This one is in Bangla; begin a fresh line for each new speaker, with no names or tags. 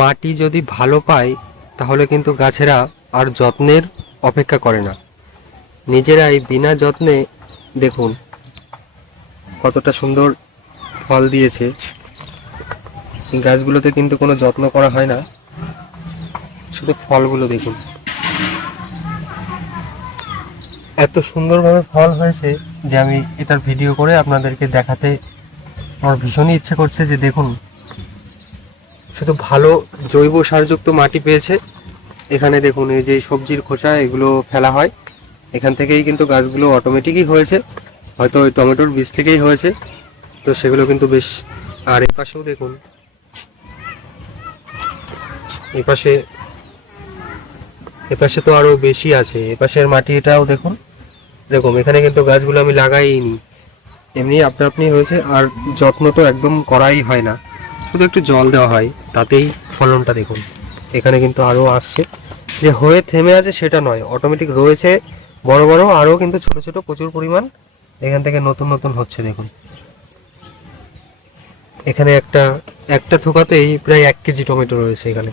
মাটি যদি ভালো পায়, তাহলে কিন্তু গাছেরা আর যত্নের অপেক্ষা করে না। নিজেরাই বিনা যত্নে দেখুন কতটা সুন্দর ফল দিয়েছে। গাছগুলোতে কিন্তু কোনো যত্ন করা হয় না। শুধু ফলগুলো দেখুন। এত সুন্দরভাবে ফল হয়েছে যে আমি এটার ভিডিও করে আপনাদেরকে দেখাতে আমার ভীষণই ইচ্ছে করছে যে দেখুন শুধু ভালো জৈব সারযুক্ত মাটি পেয়েছে। এখানে দেখুন, এই যে সবজির খোসা, এগুলো ফেলা হয়। এখান থেকেই কিন্তু গাছগুলো অটোমেটিকই হয়েছে। হয়তো ওই টমেটোর বীজ থেকেই হয়েছে। তো সেগুলো কিন্তু বেশ, আর এ পাশেও দেখুন। এ পাশে এ পাশে তো আরও বেশি আছে। এ পাশের মাটি এটাও দেখুন। দেখুন, এখানে কিন্তু গাছগুলো আমি লাগাইনি। এমনি আপনা আপনি হয়েছে, আর যত্ন তো একদম করাই হয় না। শুধু একটু জল দেওয়া হয়, তাতেই ফলনটা দেখুন। এখানে কিন্তু আরও আসছে। যে হয়ে থেমে আছে সেটা নয় অটোমেটিক রয়েছে বড় বড় আরও কিন্তু ছোট ছোট প্রচুর পরিমাণ এখান থেকে নতুন নতুন হচ্ছে, দেখুন। এখানে একটা একটা থোকাতেই প্রায় এক কেজি টমেটো রয়েছে এখানে।